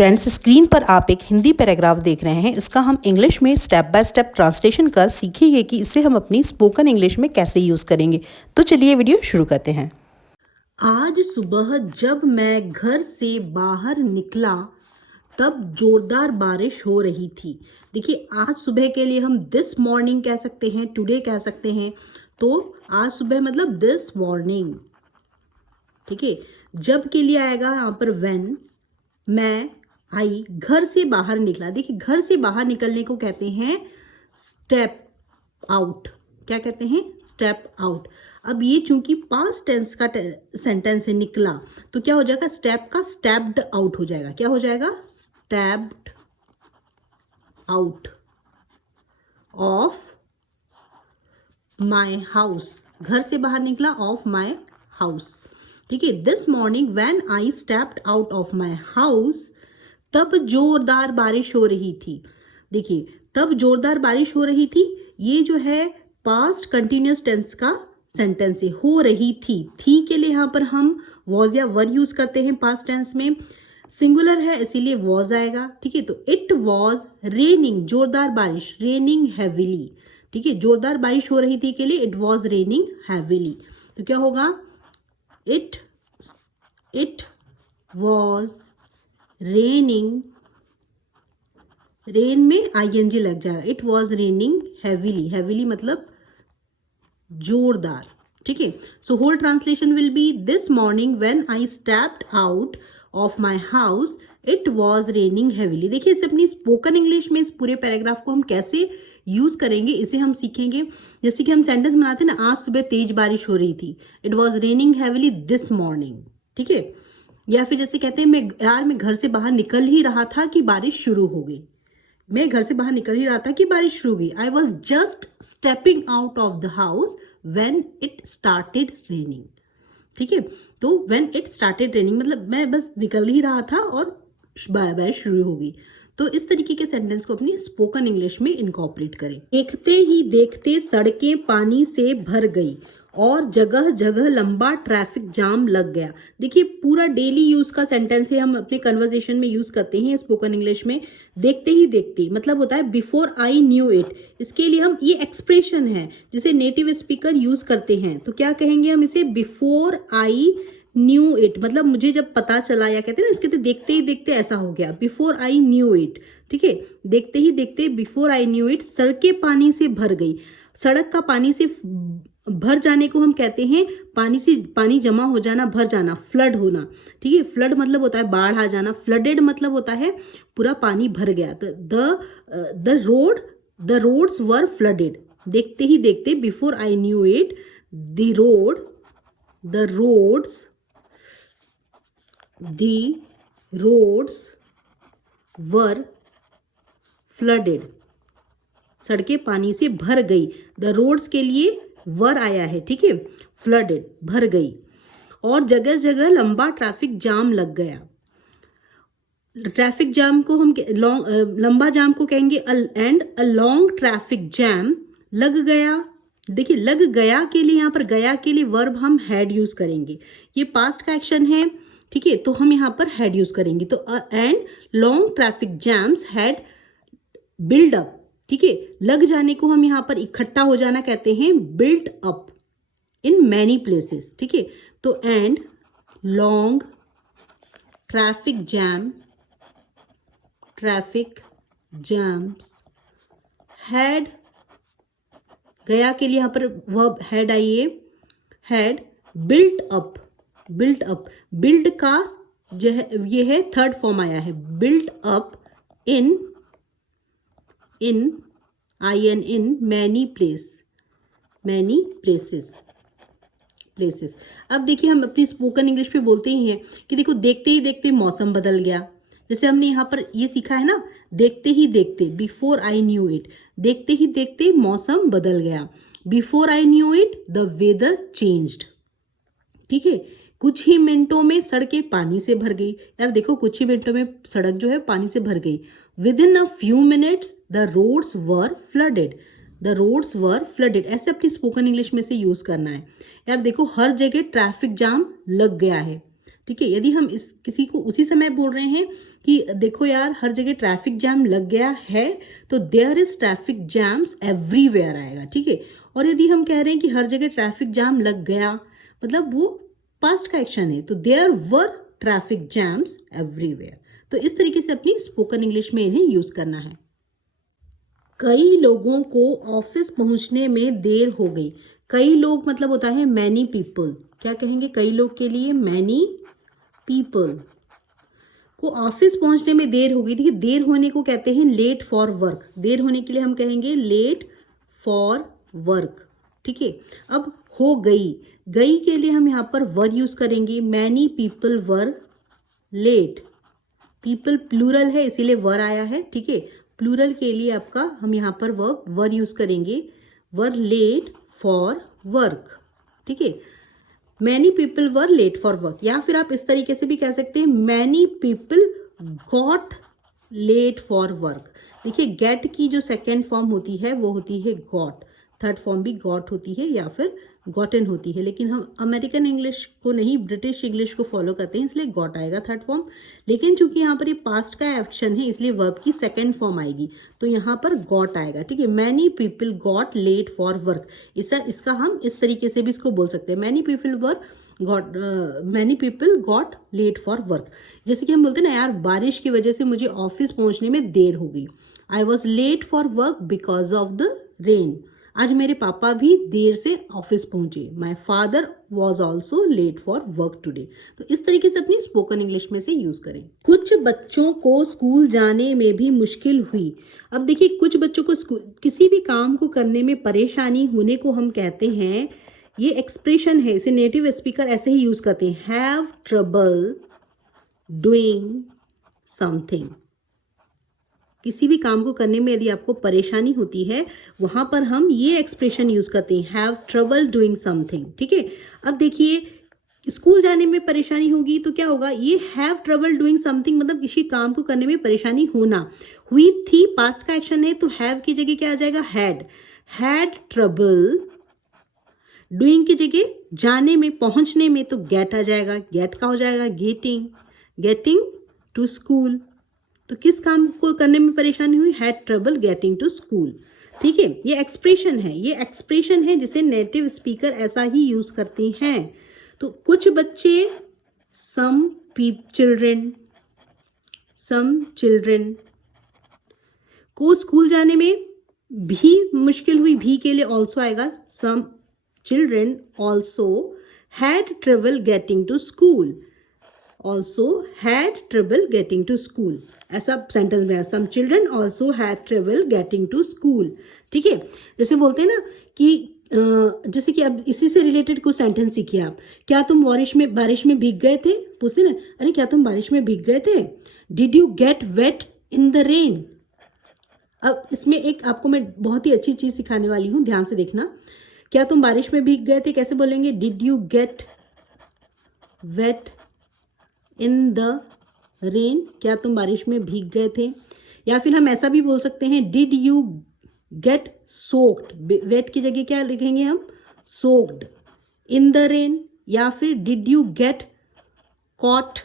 Friends, screen पर आप एक हिंदी पैराग्राफ देख रहे हैं। इसका हम इंग्लिश में स्टेप बाय स्टेप ट्रांसलेशन कर सीखेंगे कि इसे हम अपनी स्पोकन इंग्लिश में कैसे यूज़ करेंगे। तो चलिए वीडियो शुरू करते हैं। आज सुबह जब मैं घर से बाहर निकला तब जोरदार बारिश हो रही थी। देखिए, आज सुबह के लिए हम दिस मॉर्निंग कह सकते हैं, टुडे कह सकते हैं। तो आज सुबह मतलब दिस मॉर्निंग, ठीक है। जब के लिए आएगा यहाँ पर व्हेन। मैं आई, घर से बाहर निकला। देखिए, घर से बाहर निकलने को कहते हैं स्टेप आउट। क्या कहते हैं? Step out. अब ये चूंकि पास्ट टेंस का सेंटेंस है, निकला, तो क्या हो जाएगा? स्टेप का स्टेप्ड आउट हो जाएगा। क्या हो जाएगा? Stepped out of my house. घर से बाहर निकला, ऑफ माई हाउस, ठीक है। This morning when I stepped out of my house, तब जोरदार बारिश हो रही थी। देखिए, तब जोरदार बारिश हो रही थी, ये जो है पास्ट कंटिन्यूअस टेंस का सेंटेंस है। हो रही थी के लिए यहाँ पर हम वॉज या वर यूज करते हैं पास्ट टेंस में। सिंगुलर है इसीलिए वॉज आएगा, ठीक है। तो इट वॉज रेनिंग, जोरदार बारिश, रेनिंग हैविली, ठीक है। जोरदार बारिश हो रही थी के लिए इट वॉज रेनिंग हैविली। तो क्या होगा? इट वॉज रेनिंग, रेन में आईएनजी लग जाएगा। It was raining heavily, heavily मतलब जोरदार, ठीक है। So whole translation will be this morning when I stepped out of my house it was raining heavily. देखिए, इसे अपनी स्पोकन इंग्लिश में इस पूरे पैराग्राफ को हम कैसे यूज करेंगे, इसे हम सीखेंगे। जैसे कि हम सेंटेंस बनाते हैं ना, आज सुबह तेज बारिश हो रही थी, it was raining heavily this morning, ठीक है। या फिर जैसे कहते हैं, मैं घर से बाहर निकल ही रहा था कि बारिश शुरू हो गई। मैं घर से बाहर निकल ही रहा था कि बारिश शुरू हो गई। I was just stepping out of the house when it started raining, ठीक है। तो व्हेन इट स्टार्टेड रेनिंग मतलब मैं बस निकल ही रहा था और बारिश शुरू हो गई। तो इस तरीके के सेंटेंस को अपनी स्पोकन इंग्लिश में इनकॉर्पोरेट करें। देखते ही देखते सड़कें पानी से भर गई और जगह जगह लंबा ट्रैफिक जाम लग गया। देखिए, पूरा डेली यूज का सेंटेंस है, हम अपने कन्वर्सेशन में यूज करते हैं स्पोकन इंग्लिश में। देखते ही देखते मतलब होता है बिफोर आई न्यू इट। इसके लिए हम, ये एक्सप्रेशन है जिसे नेटिव स्पीकर यूज करते हैं। तो क्या कहेंगे हम इसे? बिफोर आई न्यू इट, मतलब मुझे जब पता चला, या कहते हैं ना, इसके तो देखते ही देखते ऐसा हो गया। बिफोर आई न्यू इट, ठीक है। देखते ही देखते बिफोर आई न्यू इट सड़कें पानी से भर गई। सड़क का पानी से भर जाने को हम कहते हैं पानी जमा हो जाना, भर जाना, फ्लड होना, ठीक है। फ्लड मतलब होता है बाढ़ आ जाना। फ्लडेड मतलब होता है पूरा पानी भर गया। The roads were flooded. देखते ही देखते before I knew it the roads were flooded. सड़कें पानी से भर गई। द रोड्स के लिए वर आया है, ठीक है। फ्लडेड, भर गई, और जगह जगह लंबा ट्रैफिक जाम लग गया। ट्रैफिक जाम को हम लंबा जाम को कहेंगे and a long traffic jam लग गया। देखिए, लग गया के लिए यहाँ पर गया के लिए वर्ब हम हैड यूज करेंगे। ये पास्ट का एक्शन है, ठीक है, तो हम यहाँ पर हैड यूज करेंगे। तो and long traffic jams had build up, ठीक है। लग जाने को हम यहाँ पर इकट्ठा हो जाना कहते हैं built up in many places, ठीक है। तो and long traffic jams had, गया के लिए यहाँ पर वर्ब हैड आई है, हैड बिल्ट अप। बिल्ड का जो है ये है थर्ड फॉर्म आया है, built up in many places. अब देखिए, हम अपनी स्पोकन इंग्लिश पे बोलते ही हैं कि देखो, देखते ही देखते मौसम बदल गया। जैसे हमने यहाँ पर ये सीखा है ना, देखते ही देखते, बिफोर आई न्यू इट, देखते ही देखते मौसम बदल गया। Before I knew it the weather changed, ठीक है। कुछ ही मिनटों में सड़कें पानी से भर गई। यार देखो, कुछ ही मिनटों में सड़क जो है पानी से भर गई। Within a few minutes the roads were flooded. ऐसे अपनी स्पोकन इंग्लिश में से यूज करना है। यार देखो, हर जगह ट्रैफिक जाम लग गया है। ठीक है, यदि हम इस किसी को उसी समय बोल रहे हैं कि देखो यार हर जगह ट्रैफिक जैम लग गया है, तो there is traffic jams everywhere आएगा। ठीक है, और यदि हम कह रहे हैं कि हर जगह ट्रैफिक जैम लग गया, मतलब वो पास्ट का एक्शन है, तो there were traffic jams everywhere. तो इस तरीके से अपनी स्पोकन इंग्लिश में इन्हें यूज करना है। कई लोगों को ऑफिस पहुंचने में देर हो गई। कई लोग मतलब होता है मैनी पीपल। क्या कहेंगे कई लोग के लिए? मैनी पीपल को ऑफिस पहुंचने में देर हो गई थी। देर होने को कहते हैं लेट फॉर वर्क। देर होने के लिए हम कहेंगे लेट फॉर वर्क। ठीक है, अब हो गई, गई के लिए हम यहाँ पर वर यूज करेंगे। Many people were late. People plural है इसीलिए वर आया है। ठीक है, प्लूरल के लिए आपका हम यहाँ पर वर यूज करेंगे, वर लेट फॉर वर्क। ठीक है, many people were late for work. या फिर आप इस तरीके से भी कह सकते हैं many people got late for work. देखिए गेट की जो सेकेंड फॉर्म होती है वो होती है गॉट, थर्ड फॉर्म भी गॉट होती है या फिर गॉटन होती है, लेकिन हम अमेरिकन इंग्लिश को नहीं ब्रिटिश इंग्लिश को फॉलो करते हैं इसलिए गॉट आएगा थर्ड फॉर्म। लेकिन चूंकि यहाँ पर ये पास्ट का एक्शन है इसलिए वर्ब की सेकेंड फॉर्म आएगी, तो यहाँ पर गॉट आएगा। ठीक है, many people got late for work. इसका हम इस तरीके से भी इसको बोल सकते हैं, many people got late for work. जैसे कि हम बोलते हैं ना यार बारिश की वजह से मुझे ऑफिस पहुंचने में देर हो गई। I was late for work because of the rain. आज मेरे पापा भी देर से ऑफिस पहुंचे। My father was also late for work today. तो इस तरीके से अपनी स्पोकन इंग्लिश में से यूज करें। कुछ बच्चों को स्कूल जाने में भी मुश्किल हुई। अब देखिए कुछ बच्चों को किसी भी काम को करने में परेशानी होने को हम कहते हैं, ये एक्सप्रेशन है, इसे नेटिव स्पीकर ऐसे ही यूज करते हैं, हैव ट्रबल डूइंग समथिंग। किसी भी काम को करने में यदि आपको परेशानी होती है वहां पर हम ये एक्सप्रेशन यूज करते हैं, हैव ट्रबल डूइंग समथिंग। ठीक है, अब देखिए स्कूल जाने में परेशानी होगी तो क्या होगा, ये हैव ट्रबल डूइंग समथिंग मतलब किसी काम को करने में परेशानी होना। हुई थी पास्ट का एक्शन है तो हैव की जगह क्या आ जाएगा, हैड ट्रबल। डूइंग की जगह जाने में पहुंचने में तो गेट आ जाएगा, गेट का हो जाएगा गेटिंग टू स्कूल। तो किस काम को करने में परेशानी हुई, had trouble getting to school. ठीक है, ये एक्सप्रेशन है जिसे नेटिव स्पीकर ऐसा ही यूज करते हैं। तो कुछ बच्चे सम चिल्ड्रन को स्कूल जाने में भी मुश्किल हुई, भी के लिए ऑल्सो आएगा, some children also had trouble getting to school. also had trouble getting to school, ऐसा सेंटेंस में है, some children also had trouble getting to school। ठीक है, जैसे बोलते हैं ना कि जैसे कि अब इसी से रिलेटेड कुछ सेंटेंस सीखिए आप। क्या तुम बारिश में भीग गए थे? पूछते ना, अरे क्या तुम बारिश में भीग गए थे? Did you get wet in the rain? अब इसमें एक आपको मैं बहुत ही अच्छी चीज सिखाने वाली हूँ, ध्यान से देखना। क्या तुम बारिश में भीग गए थे कैसे बोलेंगे, Did you get wet in the rain? क्या तुम बारिश में भीग गए थे? या फिर हम ऐसा भी बोल सकते हैं, did you get soaked. Wet की जगह क्या लिखेंगे हम, सोक्ड इन द रेन। या फिर did you get caught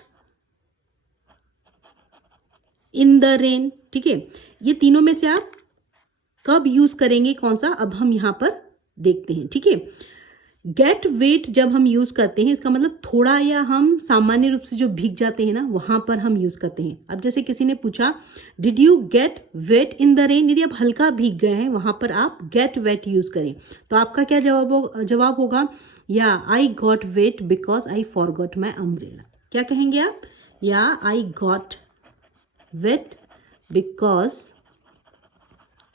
in the rain. ठीक है, ये तीनों में से आप कब यूज करेंगे कौन सा, अब हम यहां पर देखते हैं। ठीक है, गेट वेट जब हम यूज करते हैं इसका मतलब थोड़ा या हम सामान्य रूप से जो भीग जाते हैं ना वहां पर हम यूज करते हैं। अब जैसे किसी ने पूछा did you get wet in the rain, यदि आप हल्का भीग गए हैं वहां पर आप गेट वेट यूज करें, तो आपका क्या जवाब होगा, या I got wet because I forgot my umbrella. क्या कहेंगे आप, या I got wet because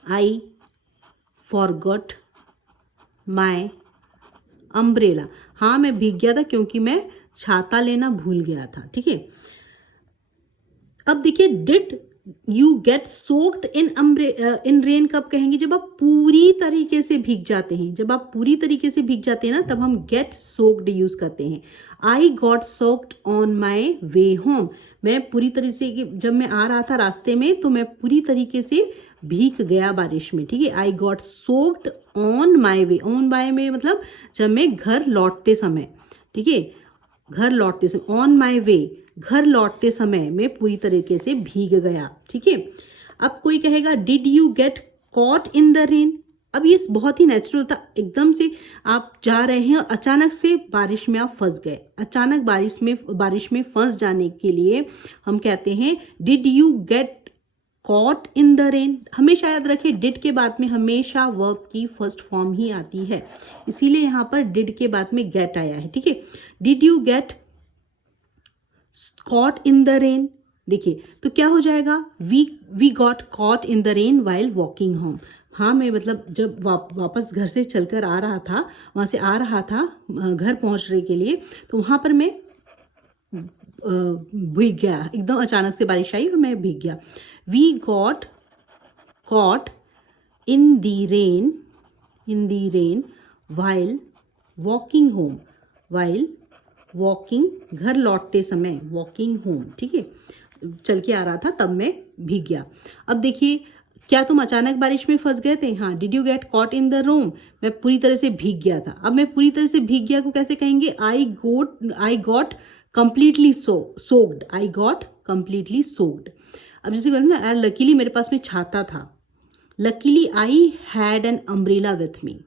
I forgot my umbrella. हाँ मैं भीग गया था क्योंकि मैं छाता लेना भूल गया था। ठीक है, अब देखिए did you get soaked in rain कब कहेंगे, जब आप पूरी तरीके से भीग जाते हैं। जब आप पूरी तरीके से भीग जाते हैं ना तब हम गेट सोक्ड यूज करते हैं। आई got soaked on my way home, मैं पूरी तरीके से जब मैं आ रहा था रास्ते में तो मैं पूरी तरीके से भीग गया बारिश में। ठीक है, I got soaked on my way, on by में मतलब जब मैं घर लौटते समय। ठीक है, घर लौटते समय, ऑन माई वे, घर लौटते समय मैं पूरी तरीके से भीग गया। ठीक है, अब कोई कहेगा did you get caught in the rain. अब ये बहुत ही नेचुरल था, एकदम से आप जा रहे हैं और अचानक से बारिश में आप फंस गए। अचानक बारिश में फंस जाने के लिए हम कहते हैं did you get caught in the rain. हमेशा याद रखें डिड के बाद में हमेशा वर्ब की फर्स्ट फॉर्म ही आती है, इसीलिए यहाँ पर डिड के बाद में गेट आया है। ठीक है, did you get caught in the rain. देखिए तो क्या हो जाएगा, we got caught in the rain while walking home. हाँ, मैं मतलब जब वापस घर से चलकर आ रहा था, वहाँ से आ रहा था घर पहुँचने के लिए, तो वहाँ पर मैं भीग गया, एकदम अचानक से बारिश आई और मैं भीग गया। We got caught in the rain while walking home, while walking, घर लौटते समय, वॉकिंग होम। ठीक है, चल के आ रहा था तब मैं भीग गया। अब देखिए, क्या तुम अचानक बारिश में फंस गए थे? हाँ, did you get caught in the rain, मैं पूरी तरह से भीग गया था। अब मैं पूरी तरह से भीग गया को कैसे कहेंगे, I got completely soaked, I got completely soaked. अब जैसे कहते हैं ना, लकीली मेरे पास में छाता था, luckily I had an umbrella with me.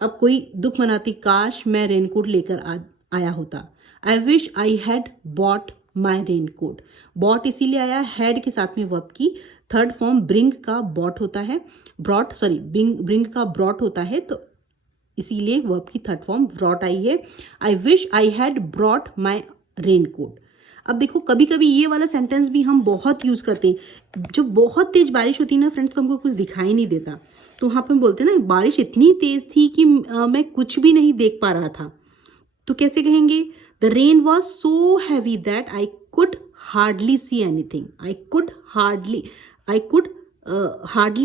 अब कोई दुख मनाती, काश मैं रेनकोट लेकर आया होता। I wish I had bought my raincoat. Bought इसीलिए आया, हैड के साथ में वर्ब की थर्ड फॉर्म ब्रिंग का बॉट होता है, ब्रिंग का ब्रॉट होता है, तो इसीलिए वर्ब की थर्ड फॉर्म ब्रॉट आई है। आई wish I had brought my raincoat. अब देखो, कभी कभी ये वाला सेंटेंस भी हम बहुत यूज करते हैं। जब बहुत तेज बारिश होती है ना फ्रेंड्स, तो हमको कुछ दिखाई नहीं देता, तो वहाँ पे हम बोलते हैं ना, बारिश इतनी तेज थी कि मैं कुछ भी नहीं देख पा रहा था। तो कैसे कहेंगे, the rain was so heavy that I could hardly see anything. I could hardly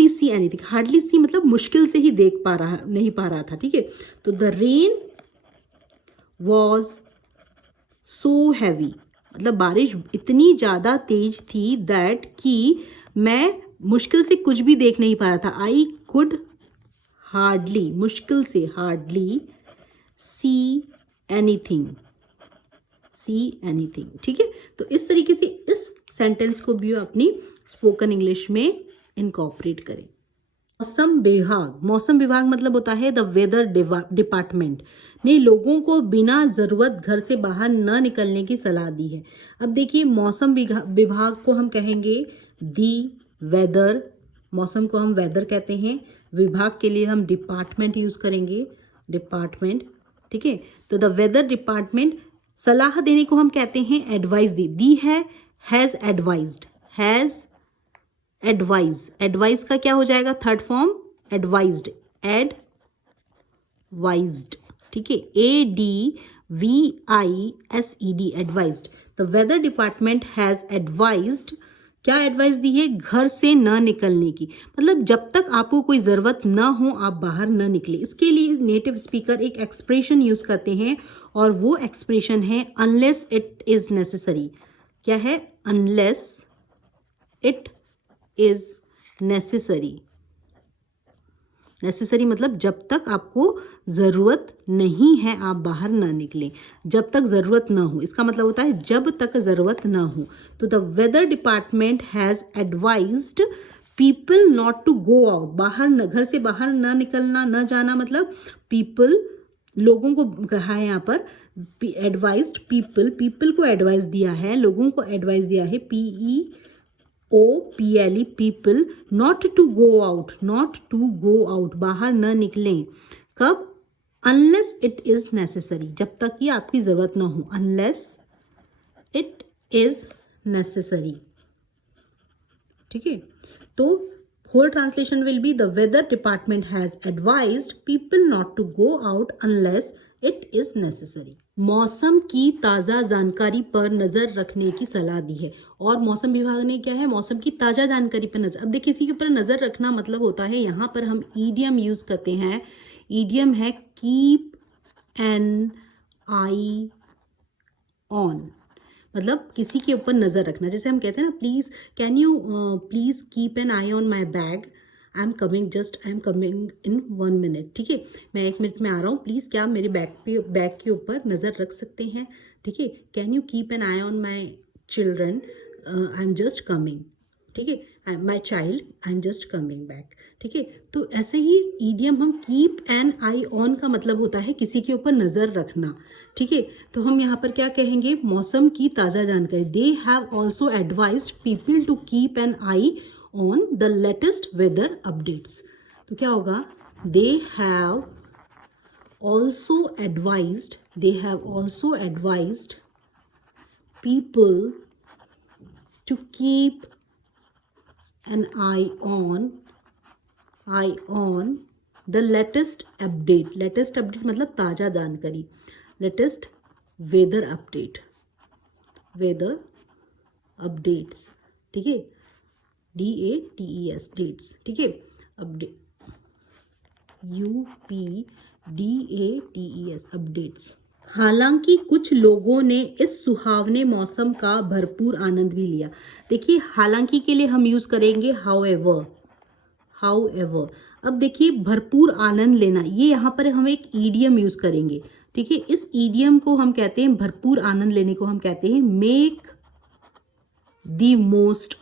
see anything. Hardly see मतलब मुश्किल से ही नहीं पा रहा था। ठीक है, तो the rain was so heavy मतलब बारिश इतनी ज़्यादा तेज थी दैट कि मैं मुश्किल से कुछ भी देख नहीं पा रहा था। आई कुड हार्डली, मुश्किल से हार्डली सी एनीथिंग, ठीक है। तो इस तरीके से इस सेंटेंस को भी अपनी स्पोकन इंग्लिश में इनकॉर्पोरेट करें। मौसम विभाग मतलब होता है द वेदर डिपार्टमेंट ने लोगों को बिना ज़रूरत घर से बाहर न निकलने की सलाह दी है। अब देखिए, मौसम विभाग को हम कहेंगे दी वेदर, मौसम को हम वेदर कहते हैं, विभाग के लिए हम डिपार्टमेंट यूज़ करेंगे, डिपार्टमेंट, ठीक है। तो द वेदर डिपार्टमेंट, सलाह देने को हम कहते हैं एडवाइस दी है, हैज़ एडवाइज्ड, एडवाइज का क्या हो जाएगा थर्ड फॉर्म, एडवाइज्ड, ठीक है, ADVISED, advised. The weather department has advised, क्या एडवाइस दी है, घर से न निकलने की, मतलब जब तक आपको कोई ज़रूरत न हो आप बाहर न निकले। इसके लिए नेटिव स्पीकर एक एक्सप्रेशन यूज़ करते हैं और वो एक्सप्रेशन है अनलेस इट इज़ नेसेसरी। क्या है, अनलेस इट इज नेसेसरी। मतलब जब तक आपको ज़रूरत नहीं है आप बाहर ना निकलें, जब तक ज़रूरत ना हो, इसका मतलब होता है जब तक ज़रूरत ना हो। तो the weather department has advised people not to go out, घर से बाहर ना निकलना, न जाना, मतलब पीपल, लोगों को कहा है यहाँ पर, एडवाइज्ड पीपल को एडवाइस दिया है, लोगों को एडवाइस दिया है, PEOPLE, people, not to go out, बाहर न निकलें। कब, अनलेस इट इज नेसेसरी, जब तक कि आपकी जरूरत ना हो, अनलेस इट इज नेसेसरी, ठीक है। तो whole translation will be the weather department has advised people not to go out unless it is necessary. मौसम की ताज़ा जानकारी पर नज़र रखने की सलाह दी है, और मौसम विभाग ने क्या है, मौसम की ताज़ा जानकारी पर नज़र। अब देखिए, किसी के ऊपर नज़र रखना मतलब होता है, यहाँ पर हम ईडियम यूज़ करते हैं, ईडियम है कीप एन आई ऑन, मतलब किसी के ऊपर नज़र रखना। जैसे हम कहते हैं ना, can you please keep an eye on my bag, I am coming in 1 minute, ठीक है, मैं 1 मिनट में आ रहा हूँ, प्लीज़ क्या आप मेरे बैग के ऊपर नज़र रख सकते हैं, ठीक है, can you keep an eye on my children, I am just coming, ठीक है, my child I am just coming back, ठीक है। तो ऐसे ही ईडियम हम कीप एन आई ऑन का मतलब होता है किसी के ऊपर नज़र रखना, ठीक है। तो हम यहाँ पर क्या कहेंगे, मौसम की ताज़ा जानकारी, they have also advised people to keep an eye on the latest weather updates. तो क्या होगा, they have also advised people to keep an eye on the latest update मतलब ताज़ा जानकारी, latest weather updates, ठीक है, DATES dates, ठीक है, update UPDATES updates। हालांकि कुछ लोगों ने इस सुहावने मौसम का भरपूर आनंद भी लिया। देखिए हालांकि के लिए हम यूज करेंगे however। अब देखिए भरपूर आनंद लेना, ये यहाँ पर हम एक ईडियम यूज करेंगे, ठीक है। इस ईडियम को हम कहते हैं, भरपूर आनंद लेने को हम कहते हैं मेक द मोस्ट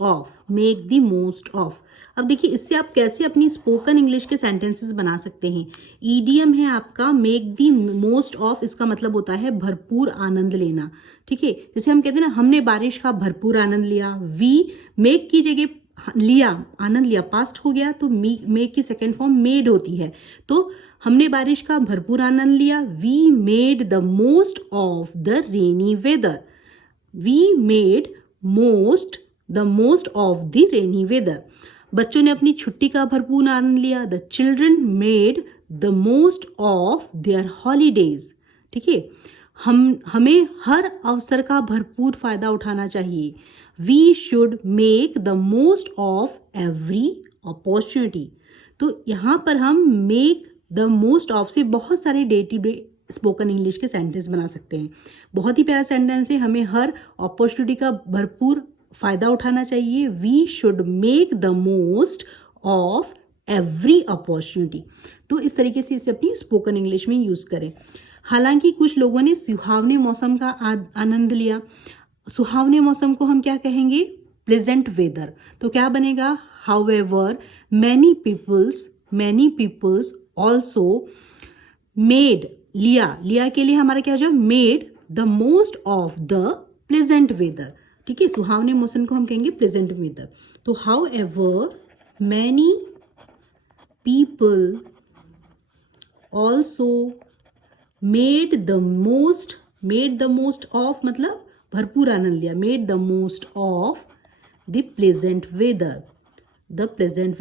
ऑफ। अब देखिए इससे आप कैसे अपनी स्पोकन इंग्लिश के सेंटेंसेस बना सकते हैं। ईडियम है आपका मेक द मोस्ट ऑफ, इसका मतलब होता है भरपूर आनंद लेना, ठीक है। जैसे हम कहते हैं ना, हमने बारिश का भरपूर आनंद लिया, वी मेक की जगह लिया, आनंद लिया, पास्ट हो गया, तो मेक की सेकेंड फॉर्म मेड होती है। तो हमने बारिश का भरपूर आनंद लिया, we made the most of the rainy weather, we made the most of the rainy weather. बच्चों ने अपनी छुट्टी का भरपूर आनंद लिया, the children made the most of their holidays, ठीक है। हमें हर अवसर का भरपूर फायदा उठाना चाहिए, we should make the most of every opportunity. तो यहाँ पर हम मेक द मोस्ट ऑफ से बहुत सारे day to day spoken English के सेंटेंस बना सकते हैं। बहुत ही प्यारा सेंटेंस है, हमें हर अपॉर्चुनिटी का भरपूर फायदा उठाना चाहिए, we should make the most of every opportunity. तो इस तरीके से इसे अपनी स्पोकन इंग्लिश में यूज करें। हालांकि कुछ लोगों ने सुहावने मौसम का आनंद लिया, सुहावने मौसम को हम क्या कहेंगे, प्लेजेंट वेदर। तो क्या बनेगा, however many peoples also made, लिया के लिए हमारा क्या हो जाए, made the most of the pleasant weather, ठीक है। सुहावने मौसम को हम कहेंगे प्लेजेंट वेदर। तो however many people also made the most of मतलब भरपूर आनंद लिया, made the most of the pleasant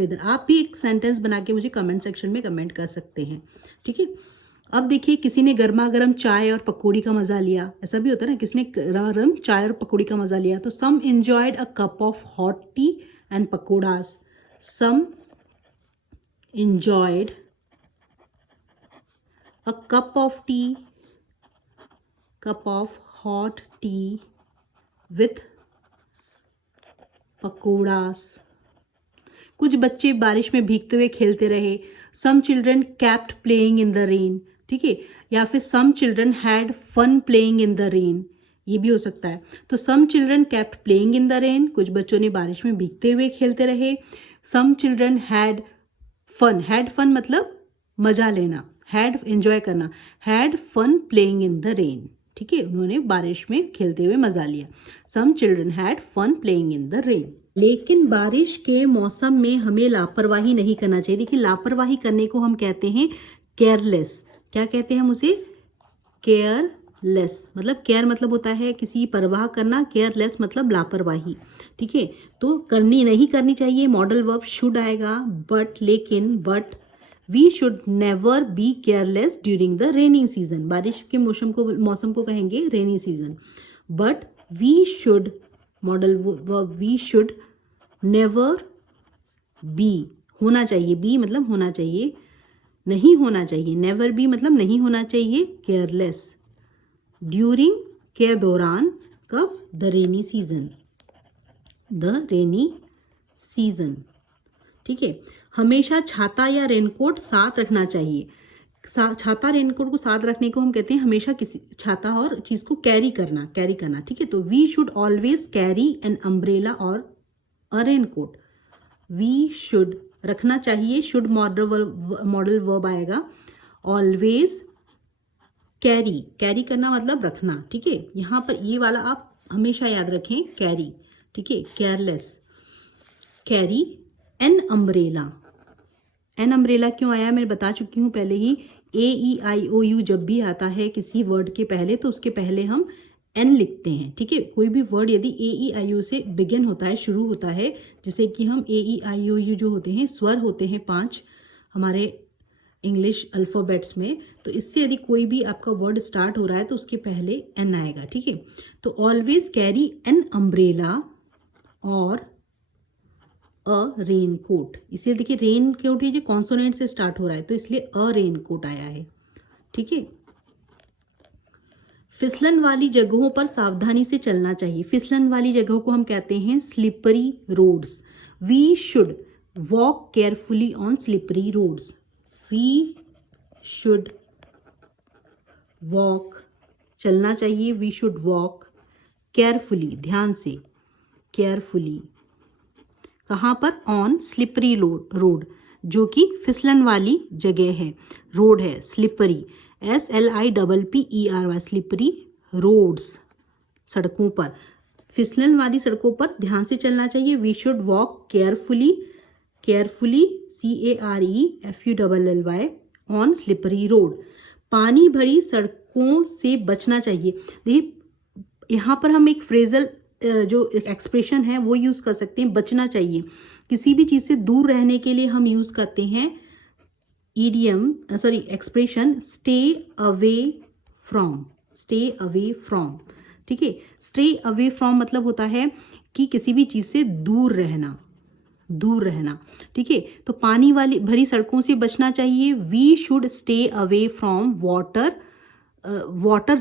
weather, आप भी एक सेंटेंस बना के मुझे कमेंट सेक्शन में कमेंट कर सकते हैं, ठीक है। अब देखिए किसी ने गर्मा गर्म चाय और पकौड़ी का मजा लिया, ऐसा भी होता है ना, किसी ने गर्म चाय और पकौड़ी का मजा लिया। तो some enjoyed a cup of hot tea and pakoras, some enjoyed a cup of hot tea with pakoras. कुछ बच्चे बारिश में भीगते हुए खेलते रहे, some children kept playing in the rain, ठीक है, या फिर some children had fun playing in the rain, ये भी हो सकता है। तो some children kept playing in the rain, कुछ बच्चों ने बारिश में भीगते हुए खेलते रहे। सम चिल्ड्रन हैड फन मतलब मजा लेना, हैड एंजॉय करना, had fun playing in the rain, ठीक है, उन्होंने बारिश में खेलते हुए मजा लिया। Some children had fun playing in the rain. लेकिन बारिश के मौसम में हमें लापरवाही नहीं करना चाहिए। देखिए लापरवाही करने को हम कहते हैं केयरलेस। क्या कहते हैं हम उसे, केयरलेस। मतलब केयर मतलब होता है किसी परवाह करना, केयरलेस मतलब लापरवाही, ठीक है। तो नहीं करनी चाहिए, मॉडल वर्ब शुड आएगा, but we should never be careless during the raining season. बारिश के मौसम को कहेंगे rainy season. But we should, modal verb we should never be, होना चाहिए, बी मतलब होना चाहिए, नहीं होना चाहिए, नेवर बी मतलब नहीं होना चाहिए केयरलेस ड्यूरिंग, के दौरान, कब, द रेनी सीजन, ठीक है। हमेशा छाता या रेनकोट साथ रखना चाहिए। छाता रेनकोट को साथ रखने को हम कहते हैं हमेशा किसी छाता और चीज को कैरी करना, ठीक है। तो we should always carry an umbrella और अ रेनकोट। वी शुड रखना चाहिए, शुड मॉडल वर्ब आएगा। ऑलवेज कैरी करना मतलब रखना, ठीक है। यहां पर ये वाला आप हमेशा याद रखें, कैरी, ठीक है। Careless, carry an umbrella. An umbrella क्यों आया मैं बता चुकी हूँ पहले ही। AEIOU जब भी आता है किसी वर्ड के पहले तो उसके पहले हम एन लिखते हैं, ठीक है। कोई भी वर्ड यदि AEIO से बिगिन होता है, शुरू होता है, जैसे कि हम AEIOU जो होते हैं स्वर होते हैं 5 हमारे इंग्लिश अल्फ़ाबेट्स में, तो इससे यदि कोई भी आपका वर्ड स्टार्ट हो रहा है तो उसके पहले एन आएगा, ठीक है। तो ऑलवेज कैरी एन अम्ब्रेला और अ रेनकोट। इसलिए देखिए रेनकोट ये जो कॉन्सोनेंट से स्टार्ट हो रहा है तो इसलिए अ रेनकोट आया है, ठीक है। फिसलन वाली जगहों पर सावधानी से चलना चाहिए। फिसलन वाली जगहों को हम कहते हैं slippery roads. We should walk carefully on slippery roads. We should walk, चलना चाहिए, वी शुड वॉक केयरफुली, ध्यान से, केयरफुली, कहाँ पर, ऑन स्लिपरी रोड, जो कि फिसलन वाली जगह है, रोड है, स्लिपरी, SLIPPERY, स्लिपरी रोड्स, सड़कों पर, फिसलन वाली सड़कों पर ध्यान से चलना चाहिए। We should walk carefully CAREFULLY on slippery road. पानी भरी सड़कों से बचना चाहिए। देखिए यहाँ पर हम एक फ्रेजल जो एक्सप्रेशन है वो यूज़ कर सकते हैं, बचना चाहिए। किसी भी चीज़ से दूर रहने के लिए हम यूज़ करते हैं एक्सप्रेशन स्टे अवे फ्रॉम, ठीक है। स्टे अवे फ्रॉम मतलब होता है कि किसी भी चीज़ से दूर रहना, ठीक है। तो पानी वाली भरी सड़कों से बचना चाहिए। We should stay away from water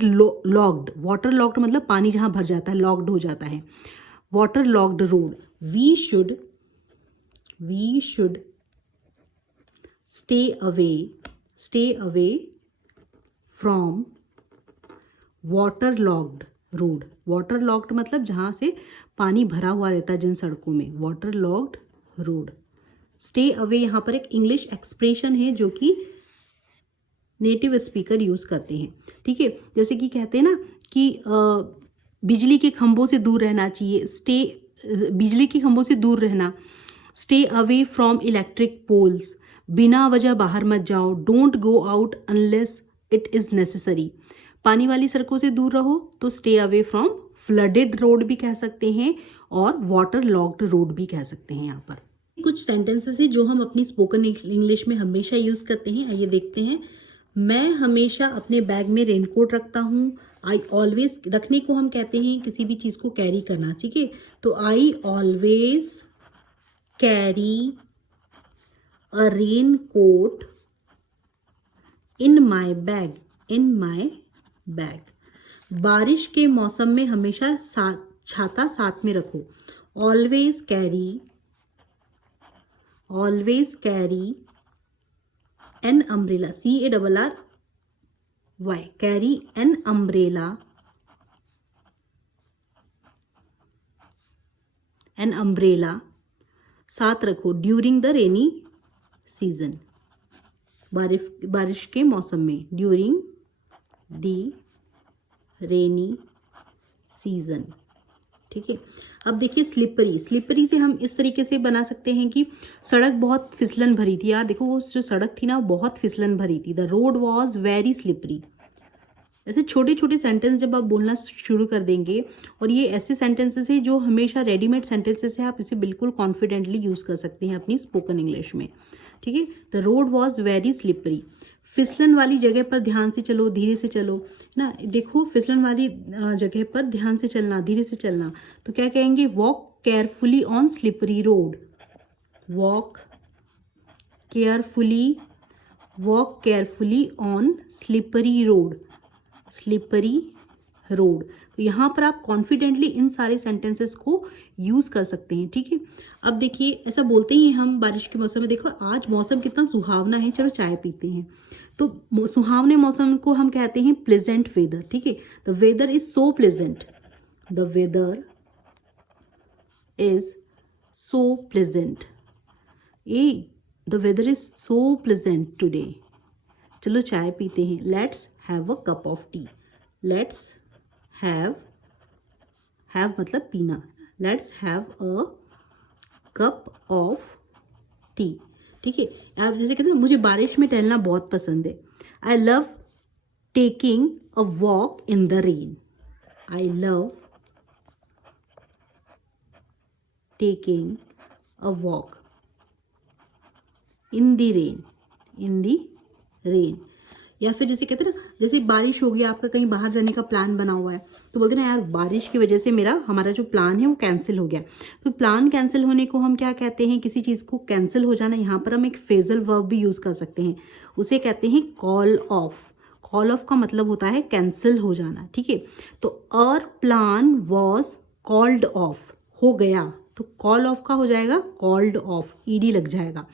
locked मतलब पानी जहाँ भर जाता है, लॉक्ड हो जाता है, water locked road. We should stay away from water locked road. Water locked मतलब जहाँ से पानी भरा हुआ रहता है जिन सड़कों में, water locked road. Stay away यहाँ पर एक इंग्लिश एक्सप्रेशन है जो कि नेटिव स्पीकर यूज़ करते हैं, ठीक है। जैसे कि कहते हैं ना कि बिजली के खंभों से दूर रहना चाहिए, बिजली के खंभों से दूर रहना, stay away from electric poles, बिना वजह बाहर मत जाओ, don't go out unless it is necessary. पानी वाली सड़कों से दूर रहो तो stay away from flooded road भी कह सकते हैं और वाटर लॉक्ड रोड भी कह सकते हैं। यहाँ पर कुछ सेंटेंसेस हैं जो हम अपनी स्पोकन इंग्लिश में हमेशा यूज़ करते हैं, आइए देखते हैं। मैं हमेशा अपने बैग में रेनकोट रखता हूँ। आई ऑलवेज, रखने को हम कहते हैं किसी भी चीज़ को कैरी करना, ठीक है। तो I always carry a raincoat in my bag. बारिश के मौसम में हमेशा छाता साथ में रखो। Always carry an umbrella, CARRY, carry an umbrella साथ रखो ड्यूरिंग द रेनी सीजन, बारिश के मौसम में, ड्यूरिंग द रेनी सीजन, ठीक है। अब देखिए स्लिपरी से हम इस तरीके से बना सकते हैं कि सड़क बहुत फिसलन भरी थी। यार देखो वो जो सड़क थी ना वो बहुत फिसलन भरी थी। The road was very slippery. ऐसे छोटे छोटे सेंटेंस जब आप बोलना शुरू कर देंगे, और ये ऐसे सेंटेंसेस है जो हमेशा रेडीमेड सेंटेंसेस है, आप इसे बिल्कुल कॉन्फिडेंटली यूज़ कर सकते हैं अपनी स्पोकन इंग्लिश में, ठीक है। The road was very slippery. फिसलन वाली जगह पर ध्यान से चलो, धीरे से चलो ना। देखो फिसलन वाली जगह पर ध्यान से चलना, धीरे से चलना, तो क्या कहेंगे, walk carefully on slippery road. Walk carefully on slippery road. तो यहाँ पर आप कॉन्फिडेंटली इन सारे सेंटेंसेस को यूज़ कर सकते हैं, ठीक है। अब देखिए, ऐसा बोलते ही हम बारिश के मौसम में, देखो आज मौसम कितना सुहावना है, चलो चाय पीते हैं। तो सुहावने मौसम को हम कहते हैं प्लेजेंट वेदर, ठीक है। The weather is so pleasant, the weather is so pleasant, the weather is so pleasant today, चलो चाय पीते हैं। Let's have a cup of tea, let's have मतलब पीना, let's have a cup of tea, ठीक है। आप जैसे कहते हैं मुझे बारिश में टहलना बहुत पसंद है, I love taking a walk in the rain, I love taking a walk in the rain, in the rain. या फिर जैसे कहते हैं ना, जैसे बारिश हो गई, आपका कहीं बाहर जाने का प्लान बना हुआ है, तो बोलते हैं ना यार बारिश की वजह से हमारा जो प्लान है वो कैंसिल हो गया। तो प्लान कैंसिल होने को हम क्या कहते हैं, किसी चीज़ को कैंसिल हो जाना, यहाँ पर हम एक फेजल वर्ब भी यूज़ कर सकते हैं, उसे कहते हैं कॉल ऑफ। कॉल ऑफ का मतलब होता है कैंसिल हो जाना, ठीक है। तो our plan was called off, हो गया, तो कॉल ऑफ का हो जाएगा कॉल्ड ऑफ, ईडी लग जाएगा,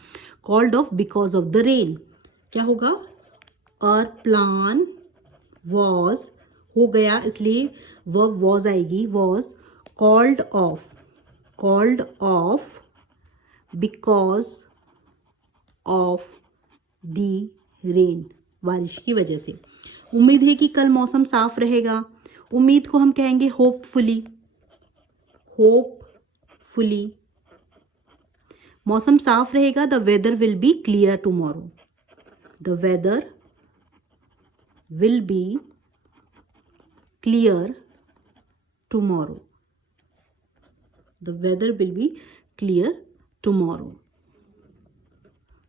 called off because of the rain. क्या होगा, और प्लान वॉज, हो गया इसलिए वर्ब वॉज आएगी, was called of because of the rain, बारिश की वजह से। उम्मीद है कि कल मौसम साफ रहेगा, उम्मीद को हम कहेंगे होपफुली, मौसम साफ रहेगा, the weather will be clear tomorrow, the weather will be clear tomorrow, the weather will be clear tomorrow,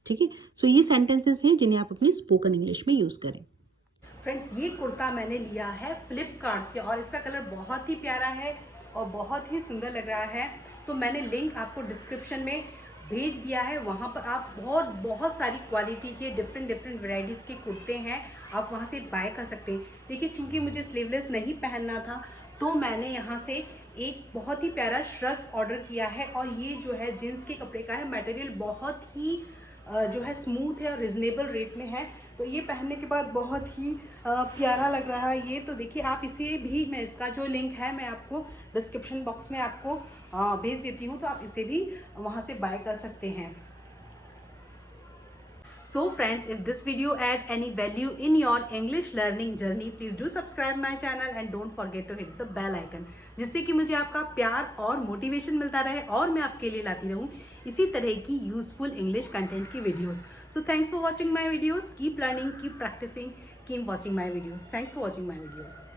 ठीक है। सो ये सेंटेंसेस हैं जिन्हें आप अपनी स्पोकन इंग्लिश में यूज़ करें। फ्रेंड्स, ये कुर्ता मैंने लिया है फ्लिपकार्ट से और इसका कलर बहुत ही प्यारा है और बहुत ही सुंदर लग रहा है। तो मैंने लिंक आपको डिस्क्रिप्शन में भेज दिया है, वहाँ पर आप बहुत सारी क्वालिटी के डिफरेंट वैरायटीज़ के कुर्ते हैं, आप वहाँ से बाय कर सकते हैं। देखिए, चूँकि मुझे स्लीवलेस नहीं पहनना था तो मैंने यहाँ से एक बहुत ही प्यारा श्रग ऑर्डर किया है और ये जो है जीन्स के कपड़े का है, मटेरियल बहुत ही जो है स्मूथ है और रिजनेबल रेट में है। तो ये पहनने के बाद बहुत ही प्यारा लग रहा है ये। तो देखिए, आप इसे भी, मैं इसका जो लिंक है मैं आपको डिस्क्रिप्शन बॉक्स में आपको भेज देती हूँ, तो आप इसे भी वहाँ से बाय कर सकते हैं। So friends, if this video add any value in your English learning journey, please do subscribe my channel and don't forget to hit the bell icon, जिससे कि मुझे आपका प्यार और मोटिवेशन मिलता रहे और मैं आपके लिए लाती रहूँ इसी तरह की यूजफुल इंग्लिश कंटेंट की videos. So thanks for watching my videos. Keep learning, keep practicing, keep watching my videos. Thanks for watching my videos.